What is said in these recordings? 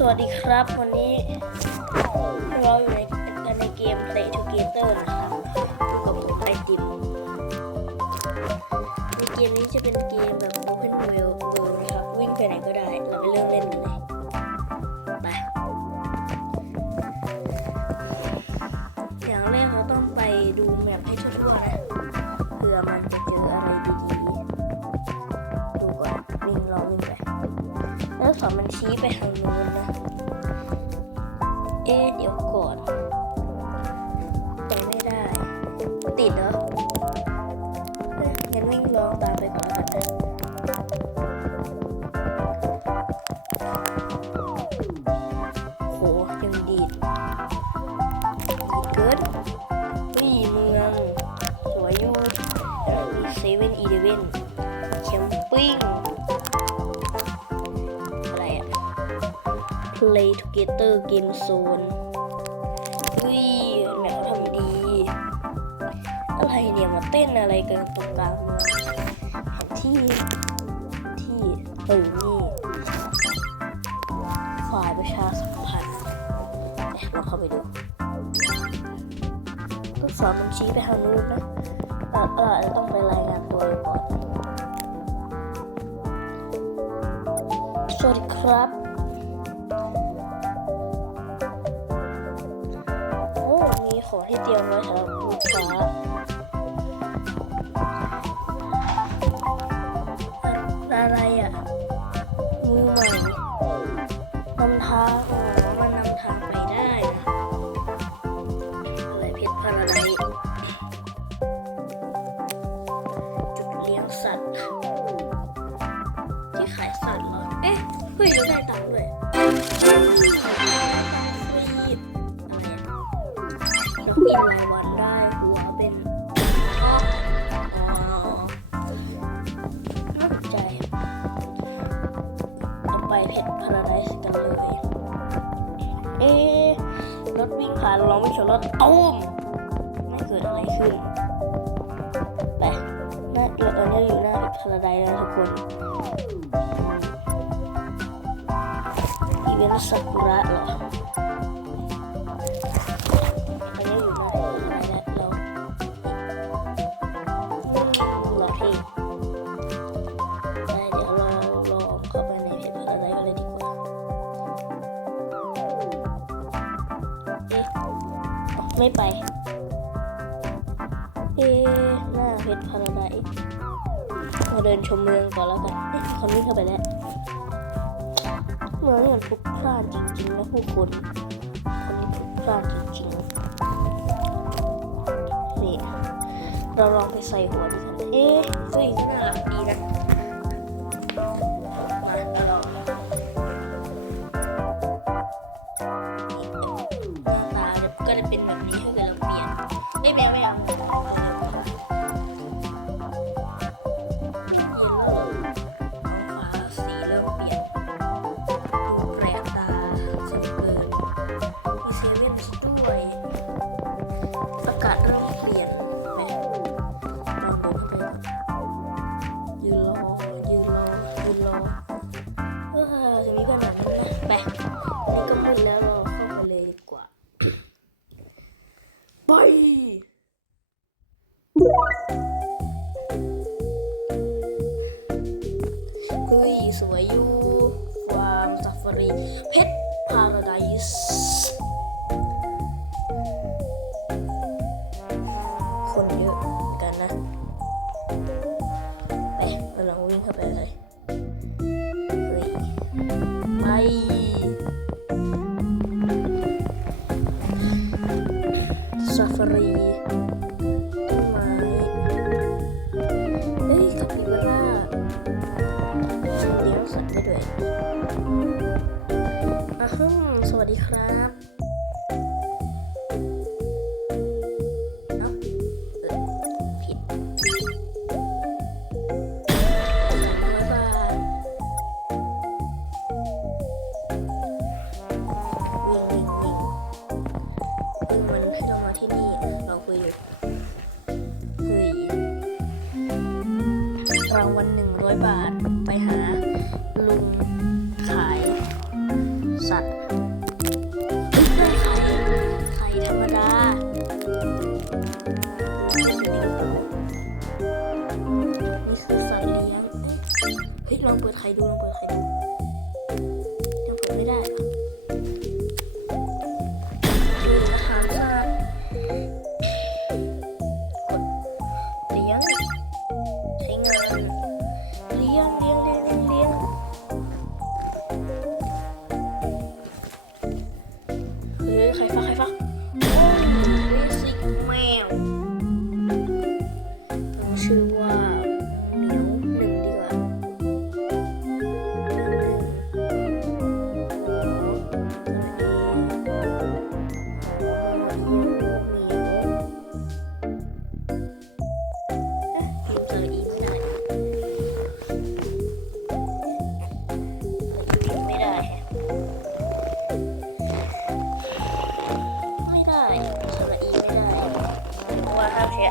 สวัสดีครับ วันนี้เราอยู่ในกันในเกม Play Together นะครับอยู่กับผมไอติมในเกมนี้จะเป็นเกมแบบ Open World นะครับ วิ่งไปไหนก็ได้ เราไปเริ่มเล่นกันเลยไปอย่างแรกเราต้องไปดูแมปให้ทั่วๆนะเผื่อมันจะเจออะไรดีๆ ดูก่อนวิ่งลองวิ่งไปแล้วสอนมันชี้ไปทางนู้นนะ เอ๊ะเดี๋ยวก่อนไปไม่ได้ ติดเหรอเงั้นวิ่งลองตามไปก่อน Play Together Game Zone อุ้ยแมวทำดี อะไรเนี่ยมาเต้นอะไรกันตรงกลางเมืองแผนที่ที่เออนี่ฝ่ายประชาสัมพันธ์เอ๊ะลองเข้าไปดูลูกศรมันชี้ไปทางนู้นนะเราเราอาจจะต้องไปรายงานตัวก่อนสวัสดีครับ มีของที่ เอาไปเพชรพาราไดซ์กันเลย เอ๊ะรถวิ่งผ่านลองวิ่งชนรถตุ้มไม่เกิดอะไรขึ้นไปน่าเราตอนนี้อยู่หน้าพาราไดซ์แล้วทุกคนอีเวนต์ซากุระเหรอ ไม่ไป เอ๊ะหน้าเพชรพาราไดซ์มาเดินชมเมืองก่อนแล้วกันเอ๊ะคนนี้เข้าไปแล้วเมืองนี่มันพลุกพล่านจริงๆนะผู้คนคนนี้พลุกพล่านจริงๆนี่เราลองไปใส่หัวดิกันเอ๊ะเฮ้ยน่ารักดี สวยอยู่ฟามซาฟารีเพชรพาราไดส์คนเยอะเหมือนกันนะ ไปเราลองวิ่งเข้าไปเลยเฮ้ยไปซาฟารี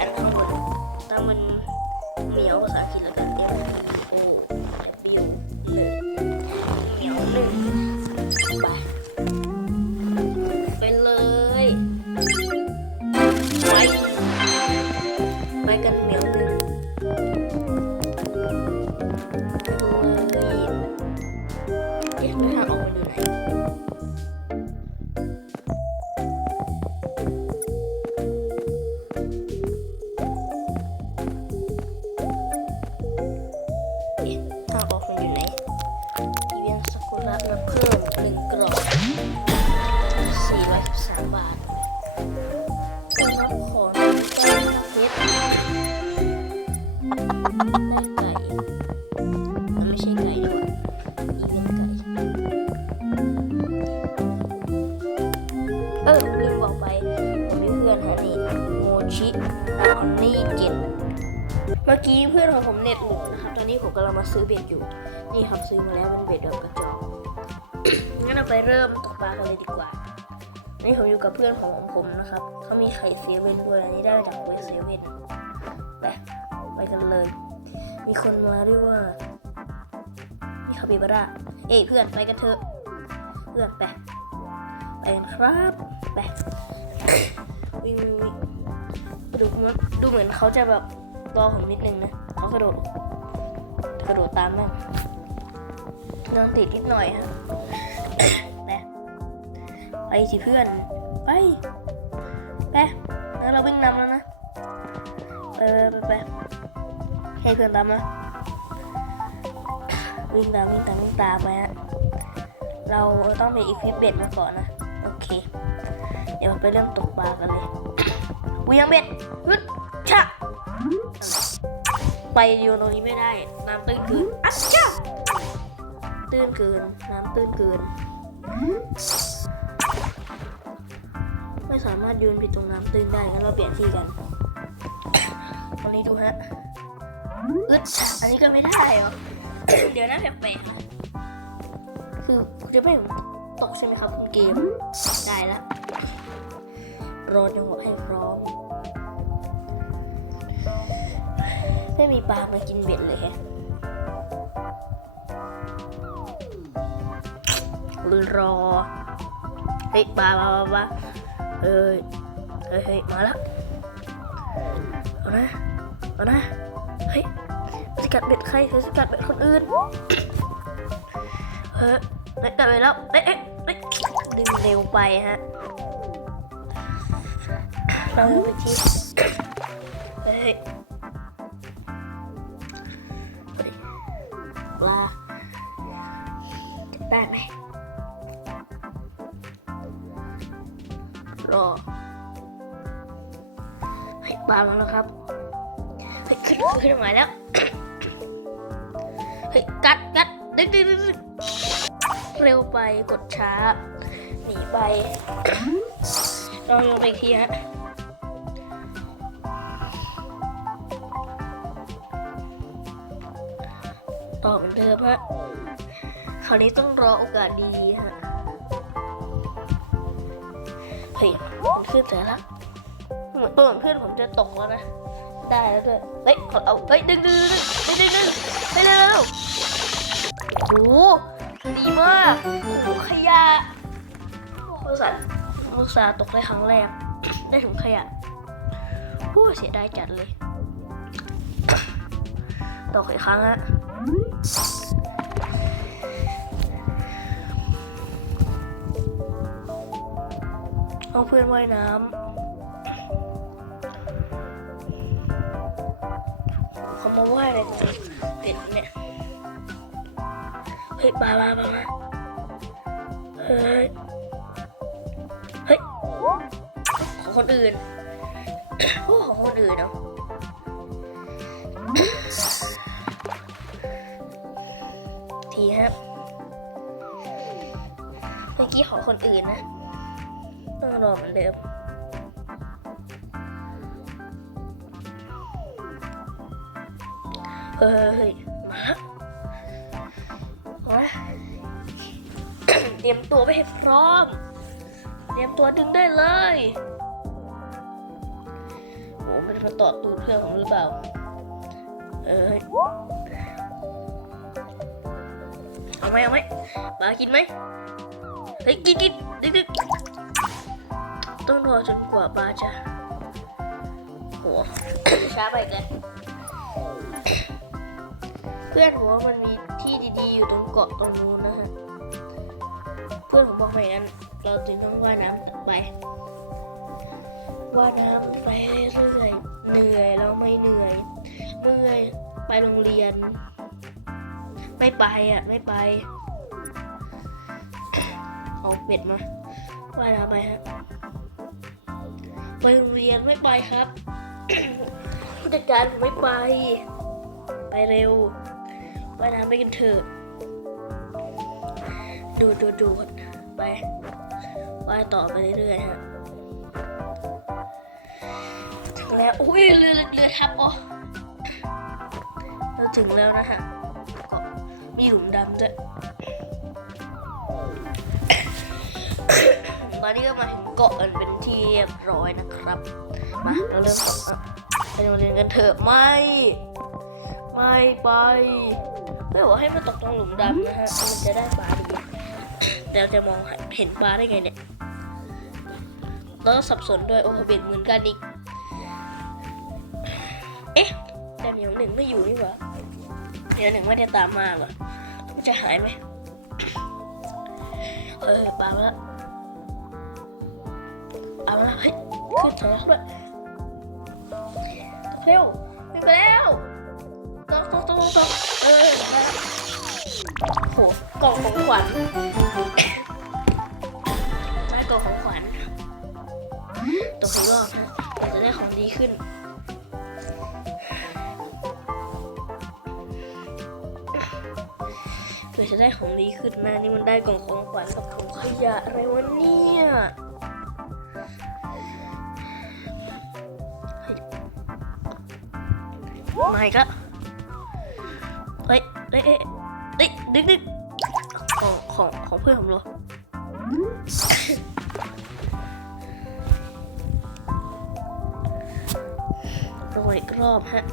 อันข้างบนถ้ามันเหนียวภาษาอังกฤษแล้วกัน กำลังมาซื้อเบ็ดอยู่ นี่ครับซื้อมาแล้วเป็นเบ็ดแบบกระจอกงั้นเราไปเริ่มตกปลากันเลยดีกว่า นี่ผมอยู่กับเพื่อนของผมนะครับ เขามีไข่เซเว่นด้วยอันนี้ได้มาจากเวสเซเว่นไปไปกันเลย มีคนมาด้วยว่านี่คาปิบาร่าเอ้ยเพื่อนไปกันเถอะเพื่อนไปไปกันครับไปวิ่งวิ่งวิ่งดูเหมือนดูเหมือนเขาจะแบบรอผมนิดนึงนะเขากระโดด กระโดดตามแม่งนอนติดนิดหน่อยฮะไปไปสิเพื่อน ไปไปแล้วเราวิ่งนำแล้วนะไปไปไปไปให้เพื่อนตามมาวิ่งตามวิ่งตามวิ่งตามไปฮะเราต้องไปอีกคลิปเบ็ดมาก่อนนะ โอเค เดี๋ยวไปเริ่มตกปลากันเลยเวียงเบ็ดฮึดชะ ไปอยู่ตรงนี้ไม่ได้ น้ำตื้นเกินอัชชะตื้นเกิน น้ำตื้นเกิน ไม่สามารถยืนผิดตรงน้ำตื้นได้งั้นเราเปลี่ยนที่กันตรงนี้ดูฮะอึดชะอันนี้ก็ไม่ได้เหรอ เดี๋ยวนะแปลกๆนะคือคุณจะไม่ให้ผมตกใช่ไหมครับคุณเกม ได้ละรอจังหวะให้พร้อม ไม่มีปลามากินเบ็ดเลยฮะรอ เฮ้ยปลาปลาปลาเฮ้ยเฮ้ยมาแล้วเอานะเอานะ เฮ้ยสกัดเบ็ดใครสกัดเบ็ดคนอื่น เฮ้ยเฮ้ยกัดไปแล้วเอ๊ะเอ๊ะเอ๊ะดึงเร็วไปฮะเราไปที่ ลาจะได้ไหมรอเฮ้ปลามาแล้วครับเฮ้ยขึ้นขึ้นมาแล้วเฮ้ยกัดกัดดึงดึงดึงดึงเร็วไปกดช้า หนีไปลองลงไปอีกทีฮะ เดิมฮะคราวนี้ต้องรอโอกาสดีฮะ เฮ้ยมันขึ้นเสร็จแล้วเหมือนตัวเหมือนเพื่อนผมจะตกแล้วนะ ได้แล้วด้วย เฮ้ยขอเอา เฮ้ยดึงดึงดึงดึงดึงไปเร็วโอ้โหดีมากโอ้ขยะสันมุสาตกได้ครั้งแรก ได้ถุงขยะโอ้เสียดายจัดเลย ตกอีกครั้งอะ เอาเพื่อนว่ายน้ำเขามาว่ายอะไรกันเห็นเนี่ย เฮ้ยมามามามาเฮ้ย เฮ้ย ของคนอื่นโอ้ของคนอื่นเนาะ ทีฮะเมื่อกี้ของคนอื่นนะต้องรอเหมือนเดิมเฮ้ยมาละมาเตรียมตัวไปให้พร้อม เตรียมตัวดึงได้เลยโอ้มันจะมาต่อตูดเพื่อนผมหรือเปล่า เออ เอาไหมเอาไหมบากินไหมเฮ้ยกินกินดึกดึกต้องรอจนกว่าบาจะโหช้าไปอีกแล้วเพื่อนผมว่ามันมีที่ดีๆอยู่ตรงเกาะตรงนู้นนะฮะเพื่อนผมบอกมาอย่างนั้นเราจึงต้องว่ายน้ำต่อไปว่ายน้ำไปเรื่อยๆเหนื่อยแล้วไม่เหนื่อยเหนื่อยไปโรงเรียน ไม่ไปอะ ไม่ไป เอาเป็ดมาว่ายน้ำไปฮะไปโรงเรียนไม่ไปครับผู้จัดการผมไม่ไป ไปเร็วว่ายน้ำไปกันเถอะดูดูดูไปว่ายต่อไปเรื่อยๆฮะถึงแล้วอุ้ยเรือเรือทับอ๋อเราถึงแล้วนะฮะ มีหลุมดำด้วยตอนนี้ก็มาถึงเกาะกันเป็นที่เรียบร้อยนะครับ มาเราเริ่มไปโรงเรียนกันเถอะไม่ ไม่ไปไม่บอกให้มาตกตรงหลุมดำนะฮะมันจะได้ปลาดีแต่เราจะมองเห็นปลาได้ไงเนี่ยแล้วสับสนด้วยโอโหเบ็ดเหมือนกันอีก เอ๊ะแต่เหมียวหนึ่งไม่อยู่นี่หว่า เหมียวหนึ่งไม่ได้ตามมาเหรอนจะหายไหมเออปลามแล้วปลาแล้วเฮ้ยขึ้นถอยแล้วด้วยเร็วขึ้นไปแล้วต้องต้องต้องต้องเออมาแล้วโหกล่องของขวัญได้กล่องของขวัญตกอีกรอบนะเราจะได้ของดีขึ้น อจะได้ของดีขึ้นนะนี่มันได้กล่องของขวัญกับถุงขยะอะไรวะเนี่ยมาอีกแล้วเฮ้ยเฮ้ยเฮ้ยเฮ้ยดึกดึกของของของเพื่อนผมเหรอโรยอีกรอบฮะ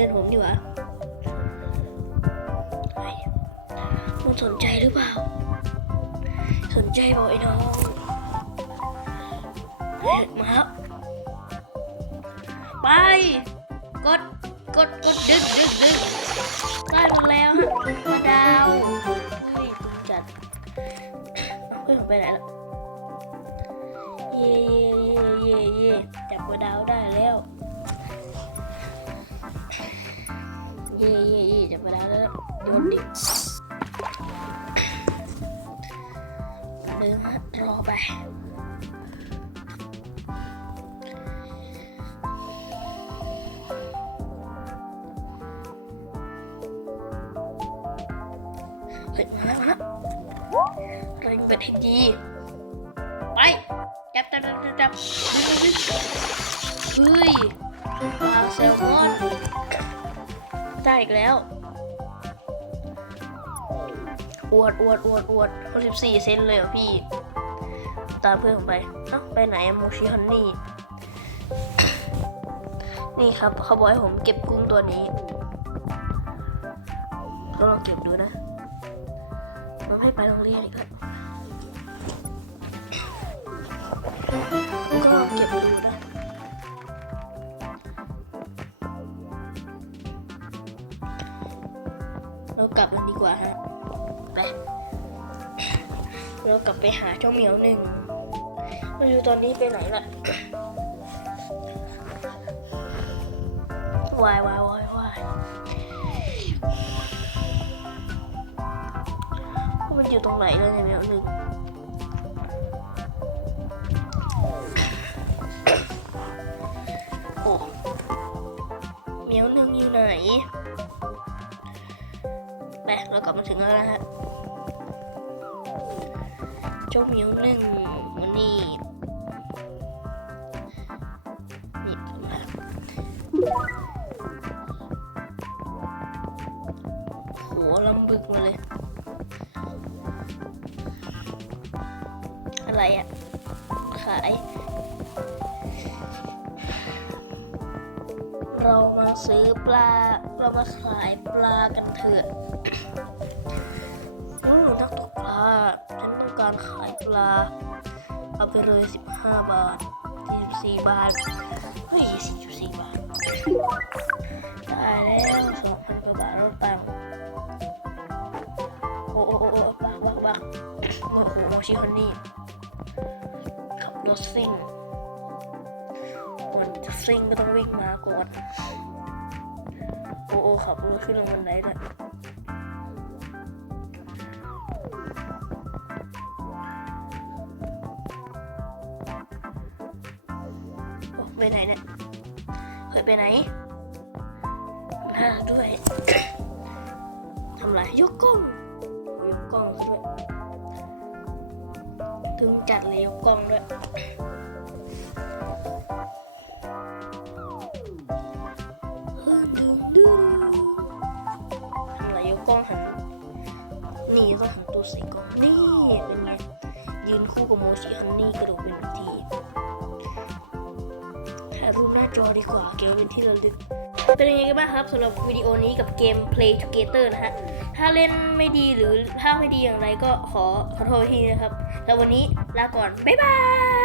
พื่อนผมดีกว่ามันสนใจหรือเปล่า สนใจเปล่าไอ้น้องมาครับ ไป กด กด กด ดึกดึกดึกได้มาแล้วฮะดาวเฮ้ยจัดเพื่อนผมไปไหนละเย่เย่เย่เย่จับปลาดาวได้แล้ว ได้แล้วโยนดิเดินรอไปเฮ้ยมาแล้วมาแล้วเร่งเป็นให้ดีไปจับจับจับจับจับเฮ้ยปลาแซลมอนได้อีกแล้ว อวดอวดอวดอวดคนสิบสี่เซนเลยเหรอพี่ ตามเพื่อนผมไปเอ้าไปไหนโมชิฮันนี่ นี่ครับเขาบอกให้ผมเก็บกุ้งตัวนี้เราลองเก็บดูนะมันให้ไปโรงเรียนอีกแล้วก็เก็บดูนะ ไปหาเจ้าเหมียวหนึ่งไม่รู้ตอนนี้ไปไหนล่ะวายวายวายวายมันอยู่ตรงไหนแล้วเนี่ยเหมียวหนึ่งโอ้เหมียวหนึ่งอยู่ไหนไปเรากลับมาถึงแล้วนะฮะ จ้ามียวหนึ่งมันนี่นี่มาหัวลำบึกมาเลย อะไรอะขาย เรามาซื้อปลา เรามาขายปลากันเถอะอืมนักตกปลา การขายปลาเอาไปเลย 15 บาท44บาท เฮ้ย44บาท ได้แล้ว2,000กว่าบาทแล้วตังค์โอ้โอ้โอ้บักบักบักโอ้โหมองชิฮันนี่ขับรถซิ่งก่อนจะซิ่งก็ต้องวิ่งมาก่อน โอ้โอ้ขับรถขึ้นลงบันไดด้วย ไปไหนหน้าด้วยทำไรยกกล้องยกกล้องด้วยตึงจัดเลยยกกล้องด้วยทำไรยกกล้องหันนี่ต้องหันตัวใส่กล้องนี่เป็นไงยืนคู่กับโมชิฮันนี่กระโดดเป็นที รูปหน้าจอดีกว่าเกมเป็นที่ระลึก เป็นยังไงกันบ้างครับสำหรับวิดีโอนี้กับเกม Play Together นะฮะ ถ้าเล่นไม่ดีหรือถ้าไม่ดีอย่างไรก็ขอขอโทษทีนะครับ แล้ววันนี้ลาก่อน บ๊ายบาย